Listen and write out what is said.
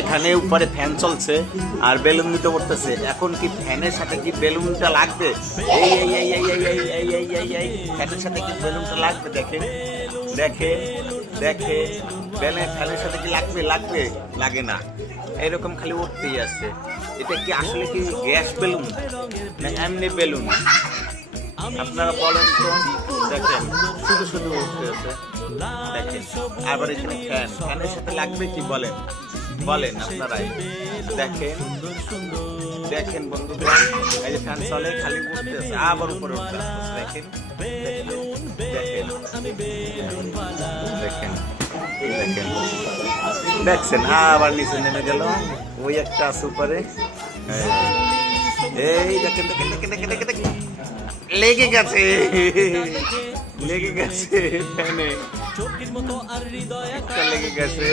এখানে উপরে ফ্যান চলছে আর বেলুন দিতে করতেছে। এখন কি ফ্যানের সাথে কি বেলুনটা লাগবে? এই এই এই এই এই এই এই এই এই এই ফ্যানের সাথে কি বেলুনটা লাগবে? দেখেন দেখেন দেখেন, ফ্যানের সাথে কি লাগবে? লাগবে? লাগে না, এরকম খালি উঠতেই আছে। এটা কি আসলে কি গ্যাস বেলুন না এমনি বেলুন? আপনারা বলেন তো। দেখেন শুধু শুধু উঠতে আছে। দেখেন আবার এখানে ফ্যানের সাথে লাগবে কি? বলেন বলেন আপনারাই। দেখেন দেখেন বন্ধুগণ, এই যে ফ্যান চলে খালি উঠতে আছে, আবার উপরে উঠতে আছে। দেখেন দেখেন দেখেন দেখেন দেখছেন, আবার নিচে নেমে গেল। ওই একটা আছে উপরে। এই দেখেন দেখেন দেখেন দেখেন দেখেন দেখেন, লেগে গেছে লেগে গেছে ফ্যানে, লেগে গেছে।